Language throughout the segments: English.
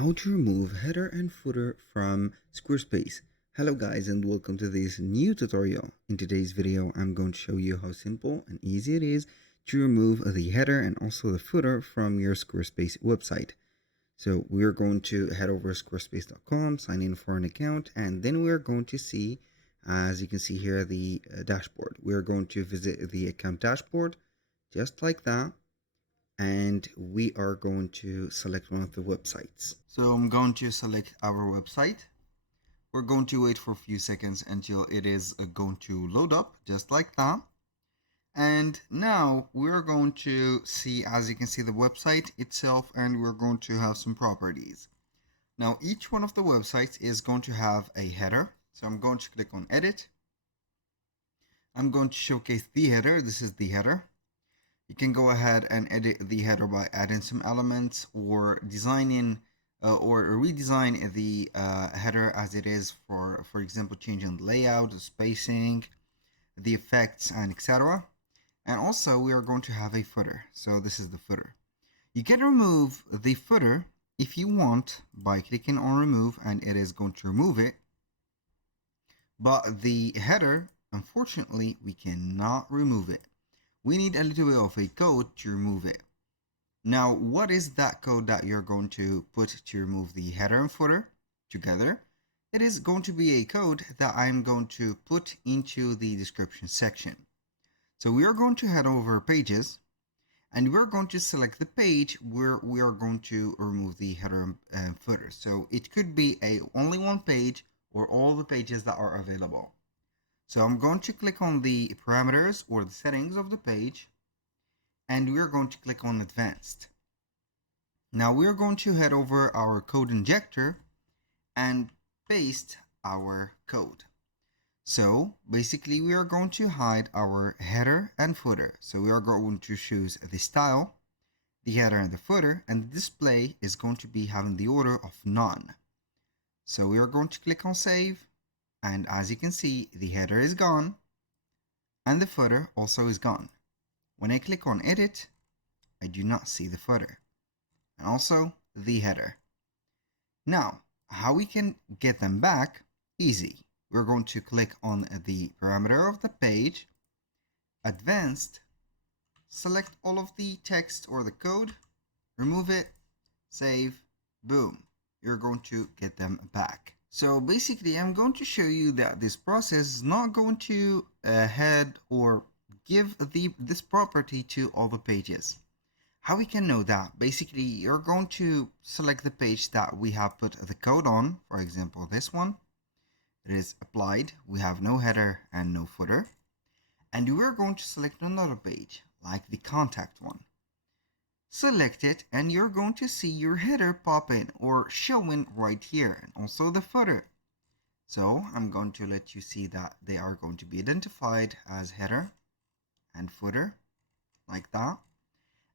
How to remove header and footer from Squarespace. Hello guys, and welcome to this new tutorial. In today's video I'm going to show you how simple and easy it is to remove the header and also the footer from your Squarespace website. So we're going to head over to squarespace.com, sign in for an account, and then we're going to see, as you can see here, the dashboard. We're going to visit the account dashboard just like that, and we are going to select one of the websites. So I'm going to select our website. We're going to wait for a few seconds until it is going to load up, just like that. And now we're going to see, as you can see, the website itself, and we're going to have some properties. Now each one of the websites is going to have a header. So I'm going to click on edit. I'm going to showcase the header. This is the header. You can go ahead and edit the header by adding some elements or designing or redesign the header as it is, for example, changing the layout, the spacing, the effects, and etc. And also we are going to have a footer. So this is the footer. You can remove the footer if you want by clicking on remove, and it is going to remove it. But the header, unfortunately, we cannot remove it. We need a little bit of a code to remove it. Now, what is that code that you're going to put to remove the header and footer together? It is going to be a code that I'm going to put into the description section. So we are going to head over pages, and we're going to select the page where we are going to remove the header and footer. So it could be only one page or all the pages that are available. So I'm going to click on the parameters or the settings of the page, and we're going to click on advanced. Now we're going to head over our code injector and paste our code. So basically we are going to hide our header and footer. So we are going to choose the style, the header and the footer, and the display is going to be having the order of none. So we are going to click on save. And as you can see, the header is gone and the footer also is gone. When I click on edit, I do not see the footer and also the header. Now, how we can get them back? Easy. We're going to click on the parameter of the page, advanced, select all of the text or the code, remove it, save, boom. You're going to get them back. So basically, I'm going to show you that this process is not going to head or give this property to all the pages. How we can know that? Basically, you're going to select the page that we have put the code on. For example, this one. It is applied. We have no header and no footer. And we're going to select another page, like the contact one. Select it, and you're going to see your header pop in or showing right here, and also the footer. So I'm going to let you see that they are going to be identified as header and footer, like that.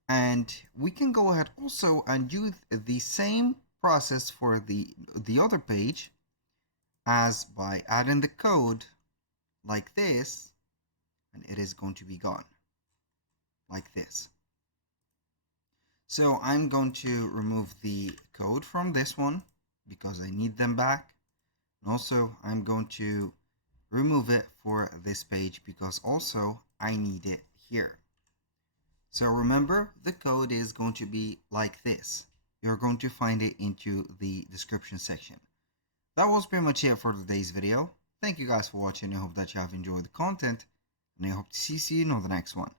And we can go ahead also and do the same process for the other page, as by adding the code like this, and it is going to be gone like this. So I'm going to remove the code from this one because I need them back. And also I'm going to remove it for this page because also I need it here. So remember, the code is going to be like this. You're going to find it into the description section. That was pretty much it for today's video. Thank you guys for watching. I hope that you have enjoyed the content, and I hope to see you in the next one.